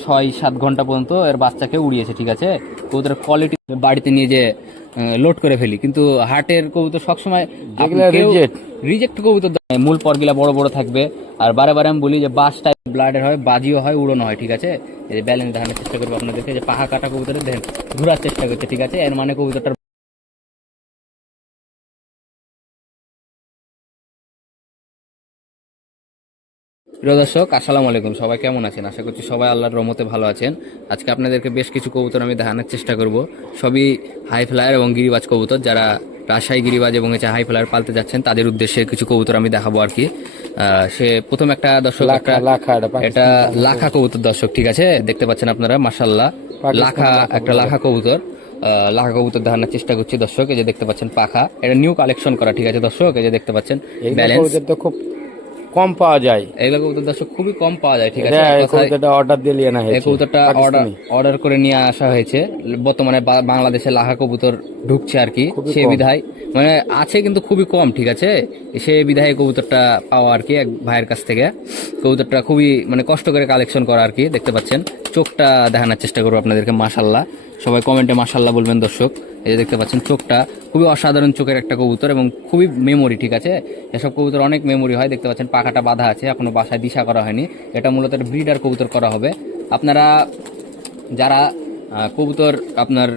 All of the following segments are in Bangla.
ছয় সাত ঘণ্টা পর্যন্ত এর বাচ্চাকে উড়িয়েছে ঠিক আছে? কবুতরের কোয়ালিটি বাড়িতে নিয়ে যে লোড করে ফেলি। কিন্তু হাটের কবুতর সবসময় রিজেক্ট কবুতর মূল পরগুলা বড় বড় থাকবে। আর বারে বারে আমি বলি যে বাস টাইপ ব্লাডের হয় বাজিও হয় উড়ানো হয় ঠিক আছে? এই যে ব্যালেন্স দেখানোর চেষ্টা করব আপনাদেরকে যে পাহা কাটা কবুতরের দেখেন ঘুরার চেষ্টা করছে ঠিক আছে? এর মানে কবুতরটার প্রিয় দর্শক আসসালামু আলাইকুম। সবাই কেমন আছেন? আশা করছি সবাই আল্লাহর রহমতে ভালো আছেন। আজকে আপনাদেরকে বেশ কিছু কবুতর আমি দেখানোর চেষ্টা করব। সবই হাই ফ্লায়ার এবং গিরিবাজ কবুতর। যারা রাজশাহী গিরিবাজ এবং হচ্ছে হাই ফ্লায়ার পালতে যাচ্ছেন তাদের উদ্দেশ্যে কিছু কবুতর আমি দেখাবো আর কি। সে প্রথম একটা দর্শক এটা লাখা কবুতর। দর্শক ঠিক আছে? দেখতে পাচ্ছেন আপনারা মাসাল্লাহ লাখা একটা লাখা কবুতর। লাখা কবুতর দেখানোর চেষ্টা করছি দর্শক। এই যে দেখতে পাচ্ছেন পাখা। এটা নিউ কালেকশন করা ঠিক আছে দর্শক? এই যে দেখতে পাচ্ছেন ব্যালেন্স খুব কম পাওয়া যায়। এগুলো কবুতর দর্শক খুবই কম পাওয়া যায় ঠিক আছে? কথায়- কবুতরটা অর্ডার দিয়ে নিয়ে হয়েছে কবুতরটা অর্ডার অর্ডার করে নিয়ে আসা হয়েছে। বর্তমানে বাংলাদেশে লাহা কবুতর ঢুকছে আর কি সে বিধায়। মানে আছে কিন্তু খুবই কম ঠিক আছে? সে বিধায় কবুতরটা পাওয়া আর কি এক ভাইয়ের কাছ থেকে। কবুতরটা খুবই মানে কষ্ট করে কালেকশন করা আর কি দেখতে পাচ্ছেন। চোখটা দেখানোর চেষ্টা করব আপনাদেরকে মাশাল্লাহ সবাই কমেন্টে মাশাল্লাহ বলবেন দর্শক। এই যে দেখতে পাচ্ছেন, চোখটা খুবই অসাধারণ চোখের একটা কবুতর এবং খুবই মেমোরি ঠিক আছে? এসব কবুতর অনেক মেমোরি হয়, দেখতে পাচ্ছেন, পাখাটা বাঁধা আছে, এখনও বাসায় দিশা করা হয়নি। এটা মূলত একটা ব্রিডার কবুতর করা হবে। আপনারা যারা কবুতর আপনার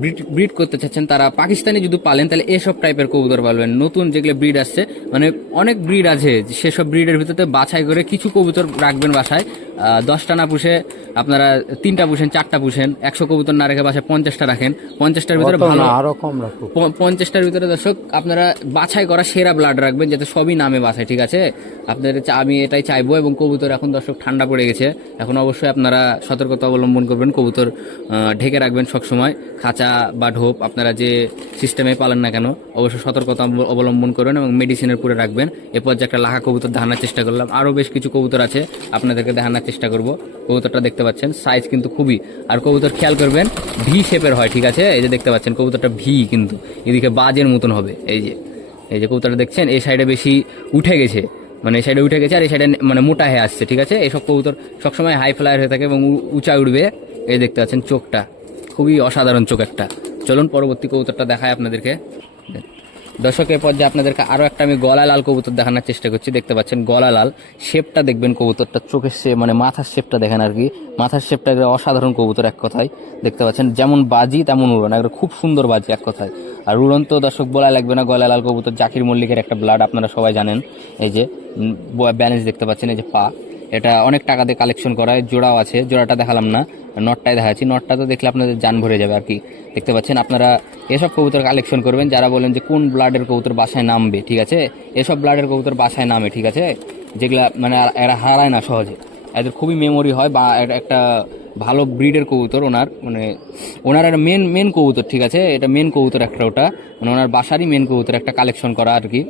ব্রিড ব্রিড করতে চাচ্ছেন, তারা পাকিস্তানি যদি পালেন, তাহলে এসব টাইপের কবুতর পালবেন। নতুন যেগুলো ব্রিড আসছে মানে অনেক ব্রিড আছে, সেসব ব্রিডের ভিতরে বাছাই করে কিছু কবুতর রাখবেন বাসায়। দশটা না পুষে আপনারা তিনটা পুষেন চারটা পুষেন একশো কবুতর না রেখে বাসায় পঞ্চাশটা রাখেন। পঞ্চাশটার ভিতরে ভালো আরও কম রাখো পঞ্চাশটার ভিতরে দর্শক আপনারা বাছাই করা সেরা ব্লাড রাখবেন যাতে সবই নামে বাছায় ঠিক আছে? আপনাদের আমি এটাই চাইব এবং কবুতর এখন দর্শক ঠান্ডা পড়ে গেছে। এখন অবশ্যই আপনারা সতর্কতা অবলম্বন করবেন কবুতর ঢেকে রাখবেন সবসময়। খাঁচা বা ঢোপ আপনারা যে সিস্টেমে পালেন না কেন অবশ্যই সতর্কতা অব- অবলম্বন করবেন এবং মেডিসিনের পুরে রাখবেন। এরপর যে একটা লাহা কবুতর দেখানোর চেষ্টা করলাম। আরও বেশ কিছু কবুতর আছে আপনাদেরকে দেখানোর চেষ্টা করব। কবুতরটা দেখতে পাচ্ছেন। সাইজ কিন্তু খুবই। আর কবুতর খেয়াল করবেন ভি শেপের হয়, ঠিক আছে? এই যে দেখতে পাচ্ছেন, কবুতরটা ভি কিন্তু। এদিকে বাজের মতন হবে। এই যে এই যে কবুতরটা দেখছেন, এই সাইডে বেশি উঠে গেছে। মানে এই সাইডে উঠে গেছে আর এই সাইডে মানে মোটা হয়ে আসছে, ঠিক আছে? এইসব কবুতর সবসময় হাই ফ্লায়ার হয়ে থাকে এবং উঁচা উঠবে। এই দেখতে পাচ্ছেন চোখটা। খুবই অসাধারণ চোখ একটা। চলুন পরবর্তী কবুতরটা দেখায় আপনাদেরকে। দর্শকের পর যে আপনাদেরকে আরও একটা আমি গলা লাল কবুতর দেখানোর চেষ্টা করছি। দেখতে পাচ্ছেন গলা লাল শেপটা দেখবেন কবুতরটা, চোখের সে মানে মাথার শেপটা দেখেন আর কি। মাথার শেপটা অসাধারণ কবুতর এক কথায়। দেখতে পাচ্ছেন যেমন বাজি, তেমন উড়ন। একটা খুব সুন্দর বাজি এক কথায়। আর উড়ন তো দর্শক বলা লাগবে না গলা লাল কবুতর। জাকির মল্লিকের একটা ব্লাড আপনারা সবাই জানেন। এই যে ব্যালেন্স দেখতে পাচ্ছেন, এই যে পা। এটা অনেক টাকা দিয়ে কালেকশন করা জোড়াও আছে, জোড়াটা দেখালাম না নটটাই দেখাচ্ছি নটটা তো দেখলে আপনাদের জান ভরে যাবে আর কি। দেখতে পাচ্ছেন, আপনারা এসব কবুতর কালেকশন করবেন, যারা বলেন যে কোন ব্লাডের কবুতর বাসায় নামবে, ঠিক আছে? এসব ব্লাডের কবুতর বাসায় নামে, ঠিক আছে? যেগুলা মানে এরা হারায় না সহজে। এদের খুবই মেমোরি হয়, বা একটা ভালো ব্রিডের কবুতর ওনার মানে ওনার একটা মেন মেন কবুতর, ঠিক আছে? এটা মেন কবুতর একটা ওটা মানে ওনার বাসারই মেন কবুতর একটা কালেকশন করা আর কি।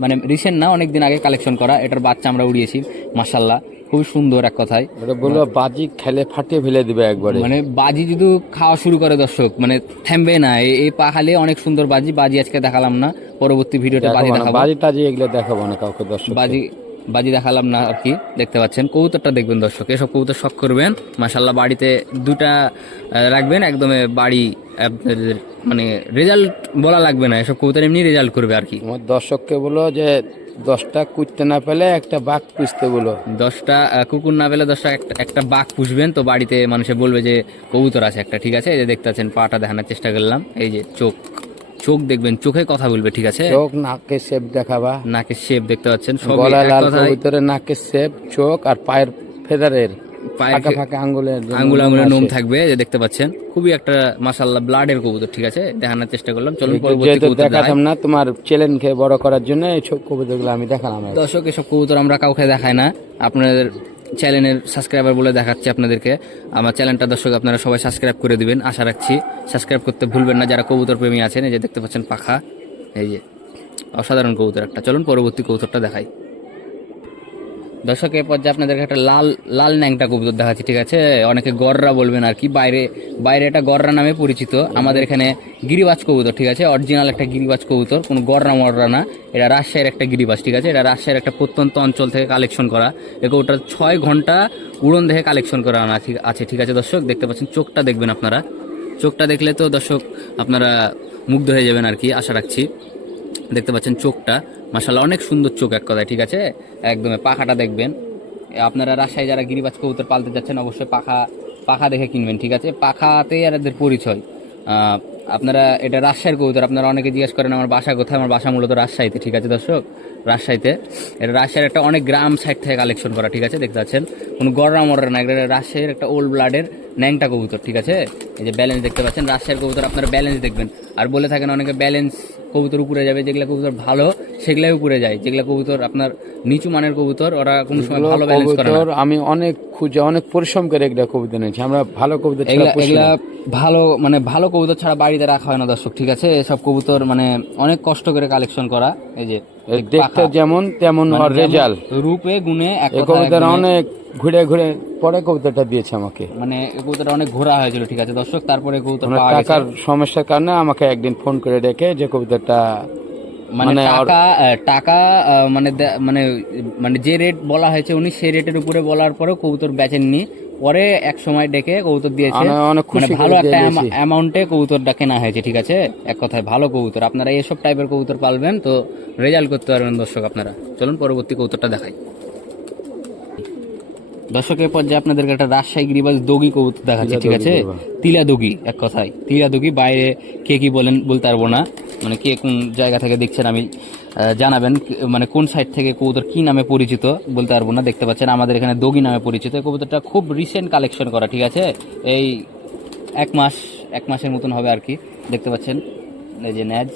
মানে রিসেন্ট না অনেক দিন আগে কালেকশন করা এটার বাচ্চা আমরা উড়িয়েছি মাসাল্লাহ খুবই সুন্দর এক কথায়। বলব বাজি খেলে ফাটিয়ে ফেলে দিবে একবারে। মানে বাজি যদি খাওয়া শুরু করে দর্শক মানে থামবে না এই- পাহালে অনেক সুন্দর বাজি বাজি আজকে দেখালাম না পরবর্তী ভিডিওটা বাজি দেখাবো। বাজি টাজি এগুলো দেখাবো না কাউকে দর্শক বাজি বাজি দেখালাম না আর কি দেখতে পাচ্ছেন কবুতরটা দেখবেন দর্শক এসব কবুতর শখ করবেন মাসাল্লাহ বাড়িতে দুটা রাখবেন একদমে বাড়ি মানে রেজাল্ট বলা লাগবে না এসব কবুতর এমনি রেজাল্ট করবে আর কি। আমার দর্শককে বলো যে দশটা কুটতে না পেলে একটা বাঘ পুষতে বলো। দশটা কুকুর না পেলে দশটা একটা- একটা বাঘ পুষবেন তো বাড়িতে মানুষে বলবে যে কবুতর আছে একটা ঠিক আছে? এই যে দেখতে পাচ্ছেন পাটা দেখানোর চেষ্টা করলাম। এই যে চোখ চোখ দেখবেন চোখে কথা বলবে ঠিক আছে? চোখ নাকে শেপ দেখাবা। নাকের শেপ দেখতে পাচ্ছেন সব গলা লাল কবুতরের নাকের শেপ চোখ আর পায়ের ফেদারের ফাঁকা ফাঁকা আঙ্গুল নোম আঙ্গুলে নোম থাকবে যে দেখতে পাচ্ছেন। খুবই একটা মাসাল্লাহ ব্লাডের কবুতর ঠিক আছে? দেখানোর চেষ্টা করলাম চলুন পরবর্তী। দেখাতাম না তোমার চ্যালেঞ্জকে বড় করার জন্য এই সব কবুতরগুলো আমি দেখালাম। দর্শক এসব কবুতর আমরা কাউকে দেখাই না। আপনাদের চ্যানেলের সাবস্ক্রাইবার বলে দেখাচ্ছি আপনাদেরকে। আমার চ্যানেলটা দর্শক আপনারা সবাই সাবস্ক্রাইব করে দিবেন আশা রাখছি। সাবস্ক্রাইব করতে ভুলবেন না যারা কবুতর প্রেমী আছেন এই যে দেখতে পাচ্ছেন পাখা এই যে অসাধারণ কবুতর একটা। চলুন পরবর্তী কবুতরটা দেখাই। দর্শক এ পর্যায়ে আপনাদেরকে একটা লাল লাল ন্যাংটা কবুতর দেখাচ্ছি, ঠিক আছে? অনেকে গররা বলবেন আর কি, বাইরে বাইরে এটা গররা নামে পরিচিত। আমাদের এখানে গিরিবাজ কবুতর, ঠিক আছে? অরিজিনাল একটা গিরিবাজ কবুতর, কোনো গররা মররা না। এটা রাজশাহীর একটা গিরিবাজ, ঠিক আছে? এটা রাজশাহীর একটা প্রত্যন্ত অঞ্চল থেকে কালেকশন করা। এ কবুতর ছয় ঘণ্টা উড়ন দেখে কালেকশন করা আনা আছে, ঠিক আছে দর্শক? দেখতে পাচ্ছেন, চোখটা দেখবেন আপনারা। চোখটা দেখলে তো দর্শক আপনারা মুগ্ধ হয়ে যাবেন আর কি, আশা রাখছি। দেখতে পাচ্ছেন চোখটা। মাসাল্লাহ অনেক সুন্দর চোখ এক কথায়, ঠিক আছে? একদম পাখাটা দেখবেন। আপনারা রাজশাহী যারা গিরিবাজ কবুতর পালতে যাচ্ছেন, অবশ্যই পাখা পাখা দেখে কিনবেন, ঠিক আছে? পাখাতে আর এদের পরিচয়। আপনারা, এটা রাজশাহীর কবুতর, আপনারা অনেকে জিজ্ঞেস করেন, আমার বাসা কোথায়? আমার বাসা মূলত রাজশাহীতে ঠিক আছে দর্শক? রাজশাহীতে। এটা রাজশাহীর একটা অনেক গ্রাম সাইড থেকে কালেকশন করা, ঠিক আছে? দেখতে পাচ্ছেন? কোনো গররা মররা না, এটা রাজশাহীর একটা ওল্ড ব্লাডের ন্যাংটা কবুতর, ঠিক আছে? এই যে ব্যালেন্স দেখতে পাচ্ছেন, রাজশাহীর কবুতর আপনারা ব্যালেন্স দেখবেন। আর বলে থাকেন, অনেকে ব্যালেন্স কবুতর উপরে যাবে, যেগুলো কবুতর ভালো সেগুলাই উপরে যায় যেগুলো কবুতর আপনার নিচু মানের কবুতর ওরা কোনো সময় ভালো ব্যালেন্স করে না। আমি অনেক খুঁজে অনেক পরিশ্রম করে একটা কবিতা নিয়েছি আমরা ভালো কবিতা ছাড়া এগুলা। ভালো মানে ভালো কবুতর ছাড়া বাড়িতে রাখা হয় না দর্শক ঠিক আছে? এসব কবুতর মানে অনেক কষ্ট করে কালেকশন করা এই যে দেখতে যেমন তেমন মানে রেজাল্ট রূপে গুণে এক কবিতার অনেক ঘুরে ঘুরে পরে কবিতাটা দিয়েছে আমাকে। মানে এই কবুতরটা অনেক ঘোরা হয়েছিল ঠিক আছে? দর্শক তারপরে কবুতর মানে টাকার সমস্যার কারণে আমাকে একদিন ফোন করে ডেকে যে কবিতাটা মানে মানে টাকা টাকা মানে মানে মানে যে রেট বলা হয়েছে উনি সেই রেটের উপরে বলার পরেও কবুতর বেচেননি। পরে এক সময় ডেকে কবুতর দিয়েছে। মানে খুশি ভালো একটা। অ্যামাউন্টে কবুতরটা কেনা হয়েছে ঠিক আছে? এক কথায় ভালো কবুতর। আপনারা এসব টাইপের কবুতর পালবেন তো রেজাল্ট করতে পারবেন দর্শক আপনারা। চলুন পরবর্তী কবুতরটা দেখাই। দর্শকের পর্যায়ে আপনাদেরকে একটা রাজশাহী গিরিবাজ দগি কবুতর দেখাচ্ছে ঠিক আছে? তিলা দগি এক কথায়। তিলা দগি বাইরে কে কি বলেন বলতে পারব না। মানে কে কোন জায়গা থেকে দেখছেন আমি জানাবেন মানে কোন সাইড থেকে কবুতর কি নামে পরিচিত বলতে পারব না, দেখতে পাচ্ছেন আমাদের এখানে দগি নামে পরিচিত। এই কবুতরটা খুব রিসেন্ট কালেকশন করা, ঠিক আছে? এই এক মাস, এক মাসের মতন হবে আর কি, দেখতে পাচ্ছেন। এই যে ন্যাজ,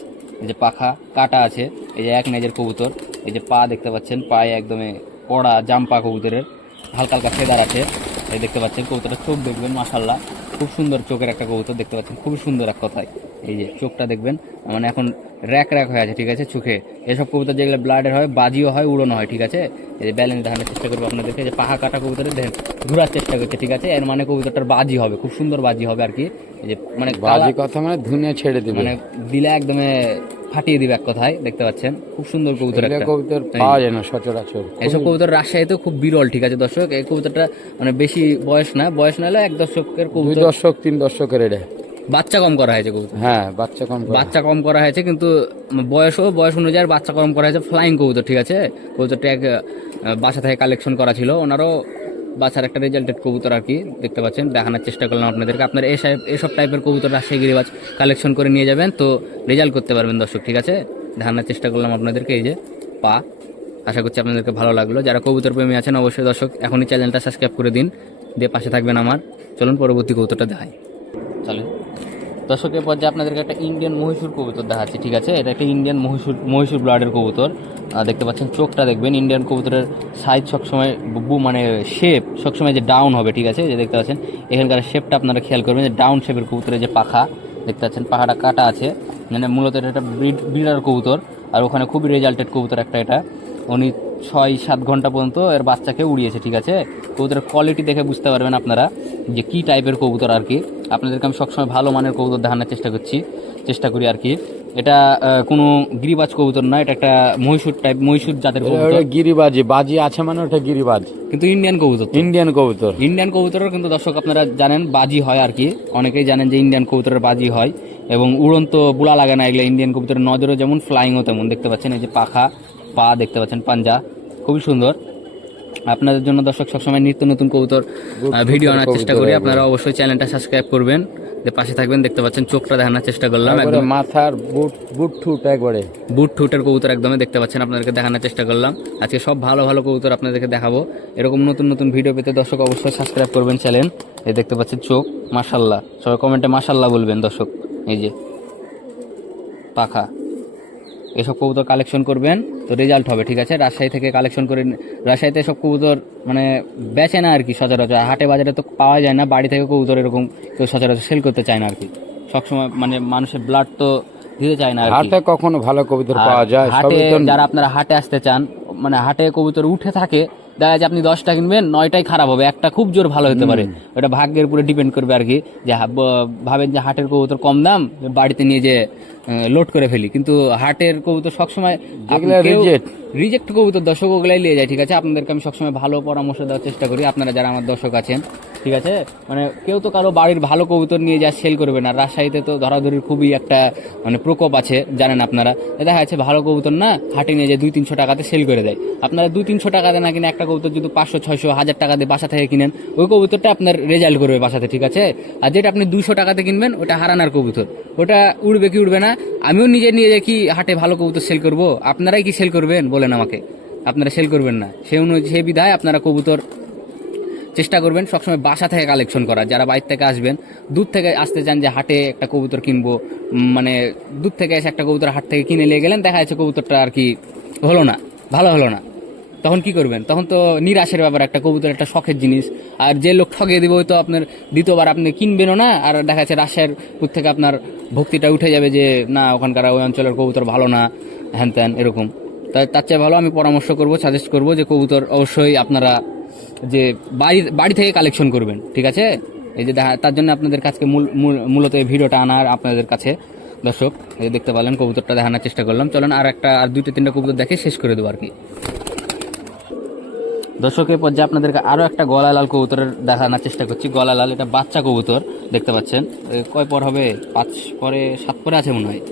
এই যে পাখা, কাটা আছে, এই যে এক ন্যাজের কবুতর, এই যে পা দেখতে পাচ্ছেন, পায়ে একদমে পড়া জাম্পা কবুতরের, হালকা হালকা ফেদার আছে। এই দেখতে পাচ্ছেন কবুতরের চোখ দেখবেন মাসাল্লাহ খুব সুন্দর চোখের একটা কবুতর দেখতে পাচ্ছেন খুবই সুন্দর এক কথায়। এই যে চোখটা দেখবেন মানে এখন র্যাক র্যাক হয়ে আছে ঠিক আছে চোখে। এসব কবুতর যেগুলো ব্লাডের হয় বাজিও হয় উড়োনো হয় ঠিক আছে? এই যে ব্যালেন্স দেখানোর চেষ্টা করব আপনাদেরকে যে পাহা কাটা কবুতরের দেখেন ঘুরার চেষ্টা করছে ঠিক আছে? এর মানে কবুতরটার বাজি হবে খুব সুন্দর বাজি হবে আর কি। এই যে মানে বাজি কথা মানে ধুনে ছেড়ে দিবে। মানে দিলে একদমে ফাটিয়ে দিবে এক কথায় দেখতে পাচ্ছেন। খুব সুন্দর কবুতর একটা। কবিতার পাওয়া যায় না সচরাচর। এইসব কবুতর রাজশাহীতেও খুব বিরল ঠিক আছে দর্শক? এই কবুতরটা মানে বেশি বয়স না বয়স না হলে এক দর্শকের কবুতর। দশক তিন দর্শকের এটা বাচ্চা কম করা হয়েছে কবুতর। হ্যাঁ বাচ্চা কম বাচ্চা কম করা হয়েছে কিন্তু বয়সও বয়স অনুযায়ী বাচ্চা কম করা হয়েছে। ফ্লাইং কবুতর ঠিক আছে? কবুতরটা এক বাসা থেকে কালেকশন করা ছিল। ওনারও বাচ্চার একটা রেজাল্টেড কবুতর আর কি, দেখতে পাচ্ছেন, দেখানোর চেষ্টা করলাম আপনাদেরকে। আপনারা এসব এসব টাইপের কবুতর রাজশাহী গিরিবাজ কালেকশন করে নিয়ে যাবেন, তো রেজাল্ট করতে পারবেন দর্শক, ঠিক আছে? দেখানোর চেষ্টা করলাম আপনাদেরকে, এই যে পা। আশা করছি আপনাদেরকে ভালো লাগল। যারা কবুতর প্রেমী আছেন, অবশ্যই দর্শক, এখনই চ্যানেলটা সাবস্ক্রাইব করে দিন, দিয়ে পাশে থাকবেন আমার। চলুন পরবর্তী কবুতরটা দেখায় চলেন। দর্শকের পর্যায়ে আপনাদেরকে একটা ইন্ডিয়ান মহীশূর কবুতর দেখাচ্ছি, ঠিক আছে? এটা একটা ইন্ডিয়ান মহীশূর মহীশূর ব্লাডের কবুতর। দেখতে পাচ্ছেন, চোখটা দেখবেন ইন্ডিয়ান কবুতরের সাইজ সবসময় বু- মানে শেপ সবসময় যে ডাউন হবে, ঠিক আছে? যে দেখতে পাচ্ছেন, এখানকার শেপটা আপনারা খেয়াল করবেন যে ডাউন শেপের কবুতরের যে পাখা, দেখতে পাচ্ছেন, পাখাটা কাটা আছে। মানে মূলত এটা একটা ব্রিড ব্রিডার কবুতর, আর ওখানে খুবই রেজাল্টেড কবুতর একটা এটা। উনি ছয় সাত ঘণ্টা পর্যন্ত এর বাচ্চাকে উড়িয়েছে ঠিক আছে? কবুতরের কোয়ালিটি দেখে বুঝতে পারবেন আপনারা যে কি টাইপের কবুতর আর কি। আপনাদেরকে আমি সবসময় ভালো মানের কবুতর দেখানোর চেষ্টা করছি চেষ্টা করি আর কি। এটা কোনো গিরিবাজ কবুতর না এটা একটা মহীশূর টাইপ মহীশূর জাতের কবুতর। গিরিবাজি বাজি আছে মানে ওটা গিরিবাজ। কিন্তু ইন্ডিয়ান কবুতর ইন্ডিয়ান কবুতর। ইন্ডিয়ান কবুতরের কিন্তু দর্শক আপনারা জানেন বাজি হয় আর কি। অনেকেই জানেন যে ইন্ডিয়ান কবুতরের বাজি হয় এবং উড়ন্ত বুলা লাগে না এগুলো ইন্ডিয়ান কবুতরের নজরও যেমন ফ্লাইংও তেমন। দেখতে পাচ্ছেন এই যে পাখা পা দেখতে পাচ্ছেন পাঞ্জা। খুবই সুন্দর। আপনাদের জন্য দর্শক সবসময় নিত্য নতুন কবুতর ভিডিও আনার চেষ্টা করি। আপনারা অবশ্যই চ্যানেলটা সাবস্ক্রাইব করবেন। যে পাশে থাকবেন দেখতে পাচ্ছেন চোখটা দেখানোর চেষ্টা করলাম। একদম মাথার বুট বুট ঠুট একবারে। বুট ঠুটের কবুতর একদমই দেখতে পাচ্ছেন আপনাদেরকে দেখানোর চেষ্টা করলাম। আজকে সব ভালো ভালো কবুতর আপনাদেরকে দেখাবো। এরকম নতুন নতুন ভিডিও পেতে দর্শক অবশ্যই সাবস্ক্রাইব করবেন চ্যানেল। এই দেখতে পাচ্ছেন চোখ মাশাল্লাহ। সবাই কমেন্টে মাশাল্লাহ বলবেন দর্শক। এই যে পাখা। এসব কবুতর কালেকশন করবেন। তো রেজাল্ট হবে ঠিক আছে? রাজশাহী থেকে কালেকশন করে রাজশাহীতে সব কবুতর মানে বেচে না আর কি সচরাচর। হাটে বাজারে তো পাওয়া যায় না বাড়ি থেকে কবুতর এরকম কেউ সচরাচর সেল করতে চায় না আর কি। সবসময় মানে মানুষের ব্লাড তো দিতে চায় না আর হাটে কখনো ভালো কবুতর পাওয়া যায় হাটে যারা আপনারা হাটে আসতে চান মানে হাটে কবুতর উঠে থাকে দেখা যাচ্ছে আপনি দশটা কিনবেন নয়টাই খারাপ হবে একটা খুব জোর ভালো হতে পারে। ওটা ভাগ্যের উপরে ডিপেন্ড করবে আর কি যে ভাবেন যে হাটের কবুতর কম দাম বাড়িতে নিয়ে যে লোড করে ফেলি। কিন্তু হাটের কবুতর সবসময়। রিজেক্ট কবুতর দর্শক ওগুলাই নিয়ে যায় ঠিক আছে? আপনাদেরকে আমি সবসময় ভালো পরামর্শ দেওয়ার চেষ্টা করি আপনারা যারা আমার দর্শক আছেন ঠিক আছে? মানে কেউ তো কারও বাড়ির ভালো কবুতর নিয়ে যা সেল করবে না। রাজশাহীতে তো ধরাধরির খুবই একটা মানে প্রকোপ আছে জানেন আপনারা। দেখা যাচ্ছে ভালো কবুতর না হাটে নিয়ে যে দুই তিনশো টাকাতে সেল করে দেয়। আপনারা দুই তিনশো টাকাতে না কিনে একটা কবুতর যদি পাঁচশো, ছয়শো, হাজার টাকা দিয়ে বাসা থেকে কিনেন, ওই কবুতরটা আপনার রেজাল্ট করবে বাসাতে, ঠিক আছে? আর যেটা আপনি দুশো টাকাতে কিনবেন, ওটা হারানার কবুতর। ওটা উড়বে কি উড়বে না? আমিও নিজে নিয়ে কি হাটে ভালো কবুতর সেল করব, আপনারাই কি সেল করবেন? বলেন আমাকে। আপনারা সেল করবেন না। সে অনুযায়ী সে বিধায় আপনারা কবুতর চেষ্টা করবেন সবসময় বাসা থেকে কালেকশন করা যারা বাইর থেকে আসবেন, দূর থেকে আসতে চান যে হাটে একটা কবুতর কিনবো মানে দূর থেকে এসে একটা কবুতর হাট থেকে কিনে নিয়ে গেলেন, দেখা যাচ্ছে কবুতরটা আর কি হলো না, ভালো হলো না। তখন কি করবেন? তখন তো নিরাশের ব্যাপার, একটা কবুতর একটা শখের জিনিস। আর যে লোক দিবে, ওই তো আপনার দ্বিতীয়বার আপনি কিনবেনও না, আর দেখা যাচ্ছে রাশের উপর থেকে আপনার ভক্তিটা উঠে যাবে যে, না, ওখানকার ওই অঞ্চলের কবুতর ভালো না। হ্যান ত্যান, এরকম। তাই তার চেয়ে ভালো আমি পরামর্শ করব সাজেস্ট করব যে কবুতর অবশ্যই আপনারা যে বাড়ি বাড়ি থেকে কালেকশন করবেন, ঠিক আছে? এই যে দেখা- তার জন্য আপনাদের কাছে মূল, মূল- মূলত এই ভিডিওটা আনার আপনাদের কাছে। দর্শক, এই দেখতে পারলেন, কবুতরটা দেখানোর চেষ্টা করলাম। চলেন, আর একটা, আর দুইটা, তিনটা কবুতর দেখে শেষ করে দেবো আর কি। দর্শকের পর্যায়ে আপনাদেরকে আরও একটা গলা লাল কবুতরের দেখানোর চেষ্টা করছি। গলা লাল এটা বাচ্চা কবুতর দেখতে পাচ্ছেন। কয় পর হবে? পাঁচ পরে সাত পরে আছে মনে হয়।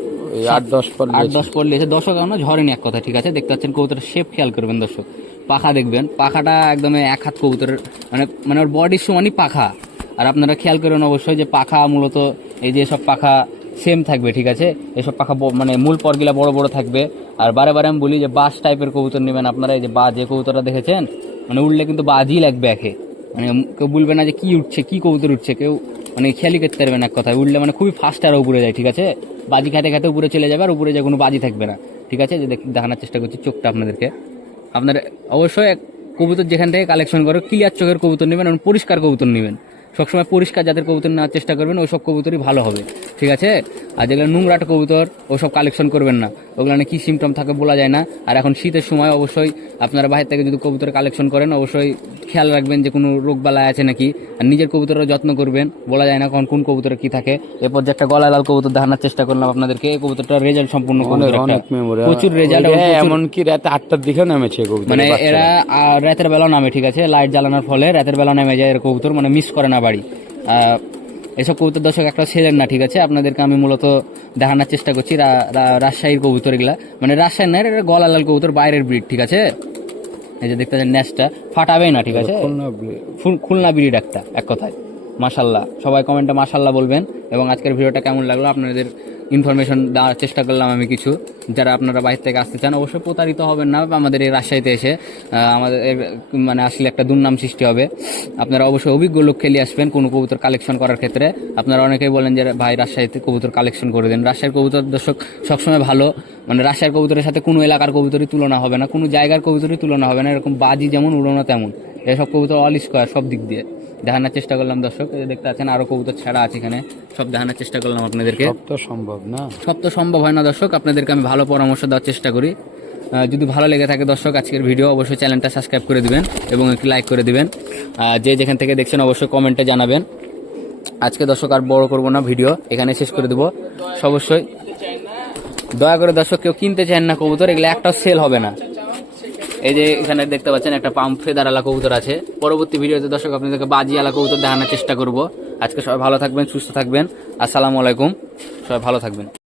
আট দশ পর আট দশ পড়লে এসে দর্শক এখনও ঝরেনি এক কথা ঠিক আছে? দেখতে পাচ্ছেন কবুতরের শেপ খেয়াল করবেন দর্শক। পাখা দেখবেন পাখাটা একদম এক হাত কবুতরের মানে মানে ওর বডির সমানই পাখা। আর আপনারা খেয়াল করবেন অবশ্যই যে পাখা মূলত এই যে সব পাখা সেম থাকবে ঠিক আছে? এসব পাখা মানে মূল পরগুলা বড় বড় থাকবে। আর বারে বারে আমি বলি যে বাস টাইপের কবুতর নেবেন আপনারা। এই যে বা যে কবুতরটা দেখেছেন মানে উঠলে কিন্তু বাজই লাগবে একে। মানে কেউ বলবে না যে কী উঠছে, কী কবুতর উঠছে, কেউ মানে খেয়ালি করতে পারবে না এক কথায়। উঠলে মানে খুবই ফাস্ট আর উপরে যায়, ঠিক আছে? বাজি খাতে খাতে উপরে চলে যাবে আর উপরে যে কোনো বাজি থাকবে না, ঠিক আছে? যে দেখ- দেখানোর চেষ্টা করছি চোখটা আপনাদেরকে। আপনার অবশ্যই কবুতর যেখান থেকে কালেকশন করো ক্লিয়ার চোখের কবুতর নেবেন এবং পরিষ্কার কবুতর নেবেন। সবসময় পরিষ্কার যাদের কবুতর নেওয়ার চেষ্টা করবেন ওই সব কবুতরই ভালো হবে। ঠিক আছে? আর যেগুলো নোংরাট কবুতর ওসব কালেকশন করবেন না। ওগুলো কি সিমটম থাকে বলা যায় না। আর এখন শীতের সময় অবশ্যই আপনারা বাইরে থেকে যদি কবুতর কালেকশন করেন অবশ্যই খেয়াল রাখবেন যে কোনো রোগ বালায় আছে নাকি। আর নিজের কবুতরের যত্ন করবেন। বলা যায় না কখন কোন কবুতরে কি থাকে। এরপর যে একটা গলা লাল কবুতর দেখানোর চেষ্টা করলাম আপনাদেরকে এই কবুতরটার রেজাল্ট সম্পূর্ণ প্রচুর রেজাল্ট এমনকি রাতে আটটার দিকে নেমেছে মানে এরা রাতের বেলা নামে ঠিক আছে? লাইট জ্বালানোর ফলে রাতের বেলা নেমে যায় এর কবুতর মানে মিস করে না বাড়ি। এসব কবুতর দর্শক একটা ছেলেন না ঠিক আছে? আপনাদেরকে আমি মূলত দেখানোর চেষ্টা করছি রাজশাহীর কবুতর এগুলা। মানে রাজশাহীর না এটা গলা লাল কবুতর বাইরের ব্রিড ঠিক আছে? এই যে দেখতে পাচ্ছেন ন্যাসটা ফাটাবে না ঠিক আছে? খুলনা ব্রিড। একটা এক কথায়। মাসাল্লাহ সবাই কমেন্টে মাসাল্লাহ বলবেন। এবং আজকের ভিডিওটা কেমন লাগল আপনাদের ইনফরমেশন দেওয়ার চেষ্টা করলাম আমি কিছু। যারা আপনারা বাইরে থেকে আসতে চান, অবশ্যই প্রতারিত হবেন না। আমাদের এই রাজশাহীতে এসে আমাদের মানে আসলে একটা দুর্নাম সৃষ্টি হবে। আপনারা অবশ্যই অভিজ্ঞ লোক খেলে আসবেন কোনো কবুতর কালেকশন করার ক্ষেত্রে। আপনারা অনেকেই বলেন যে, ভাই, রাজশাহীতে কবুতর কালেকশন করে দেন। রাজশাহীর কবুতর দর্শক সবসময় ভালো। মানে রাজশাহীর কবুতরের সাথে কোনো এলাকার কবুতরই তুলনা হবে না, কোনো জায়গার কবুতরই তুলনা হবে না। এরকম বাজি যেমন উড়োনো তেমন। এসব কবুতর অল স্কোয়ার সব দিক দিয়ে। দেখানোর চেষ্টা করলাম দর্শক দেখতে পাচ্ছেন আরও কবুতর ছাড়া আছে এখানে। সব দেখানোর চেষ্টা করলাম আপনাদেরকে। সব তো সম্ভব না। সব তো সম্ভব হয় না দর্শক আপনাদেরকে আমি ভালো পরামর্শ দেওয়ার চেষ্টা করি। যদি ভালো লেগে থাকে দর্শক আজকের ভিডিও অবশ্যই চ্যানেলটা সাবস্ক্রাইব করে দিবেন এবং একটি লাইক করে দিবেন। যে যেখান থেকে দেখছেন অবশ্যই কমেন্টে জানাবেন। আজকে দর্শক আর বড় করব না ভিডিও এখানে শেষ করে দেবো। অবশ্যই দয়া করে দর্শক কেউ কিনতে চান না কবুতর এগুলো একটাও সেল হবে না। এই যে এখানে দেখতে পাচ্ছেন একটা পাম্প ফেদার আলা কবুতর আছে। পরবর্তী ভিডিওতে দর্শক আপনাদেরকে বাজি আলা কবুতর দেখানোর চেষ্টা করব। আজকে সবাই ভালো থাকবেন, সুস্থ থাকবেন। আসসালামু আলাইকুম। সবাই ভালো থাকবেন।